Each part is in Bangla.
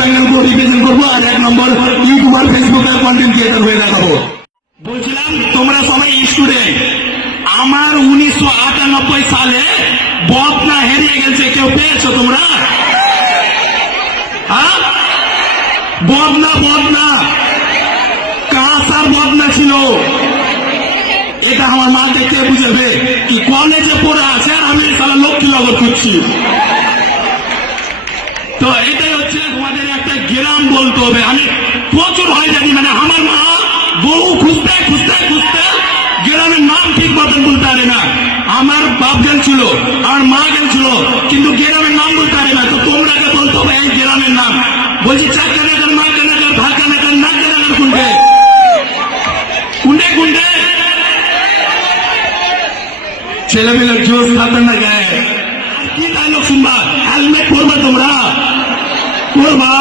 বেঙ্গলকে রিপ্রেজেন্ট করবো, আর 1 নম্বর ইউটিউবার ফেসবুকের কন্টেন্ট ক্রিয়েটর হয়ে দেখাবো। বলছিলাম তোমরা সবাই স্টুডেন্ট। আমার 1998 সালে বদনা হেরিয়ে গেছে, কেউ পেয়েছো তোমরা? হ্যাঁ, বদনা কাঁসার বদনা ছিল। এটা আমার মা দেখতে বুঝাবে কি কলেজে পড়ে আছে, আর আমি সারা লক্ষ্মীনগর করছি। তো এটাই হচ্ছে তোমাদের একটা গ্রাম বলতে হবে। আমি প্রচুর হয়ে জানি, মানে আমার মা বহু খুঁজতে গ্রামের নাম ঠিক মতন বলতে পারে না। আমার বাপ গেছিল, আমার মা গেছিল, কিন্তু গ্রামের নাম বলতে পারে না। তো তোমরা বলতে হবে এই গ্রামের নাম। বলছি চাকানাকার, মাকানাকার, ভাকানাকার, নাকানাকার, কুন্ডে কুন্ডে কুন্ডে ছেলেমেয়ের জোশ থাকবে না গায়ে। কি ডায়লগ শুনবা? হেলমেট পরবে তোমরা, পরবা।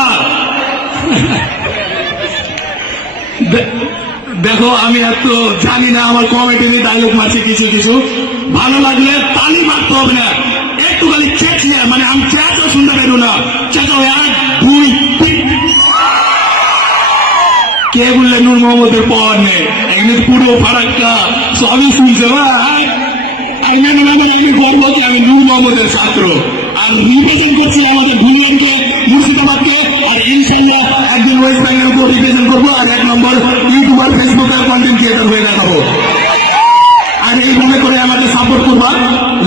দেখো আমি এত জানি না, আমার কমেডি ডায়লগ মারছে কিছু কিছু। ভালো লাগলে তালি মারতে হবে না, একটু খালি চেঁচিয়ে, মানে আমি চেঁচো শুনতে পেরো না। চেঁচো 1 2 3। কে বললে নূর মোহাম্মদের পর নেই? এমনি পুরো ফারাক্কা সবই শুনছে। আমি গর্ব কি আমি নূর মোহাম্মদের ছাত্র, আর রিপ্রেজেন্ট করছি আমাদের ভুলিয়ানকে, মুর্শিদাবাদকে, আর ইনশাল্লাহ একদিন ওয়েস্ট বেঙ্গলকে রিপ্রেজেন্ট করবো, আর 1 নম্বর ইউটিউবার ফেসবুকের কন্টেন্ট ক্রিয়েটর হয়ে দেখাবো। আর এইভাবে করে আমাদের সাপোর্ট করবা,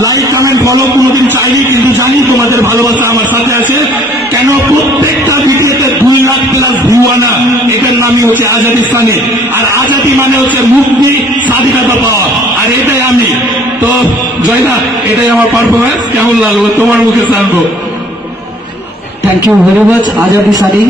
লাইক কমেন্ট ফলো কোনোদিন চাইনি, কিন্তু জানি তোমাদের ভালোবাসা আমার সাথে আছে। কেন প্রত্যেকটা ভিডিওতে 2 লাখ প্লাস ভিউ আনা, এটার নামই হচ্ছে আজাদি সানি। আর আজাদি মানে হচ্ছে মুক্তি, স্বাধীনতা পাওয়া, আর এটাই আমি। তো জয়না, এটাই আমার পারফরমেন্স। কেমন লাগলো তোমার মুখে জানবো। Thank you very much Azadi Sunny.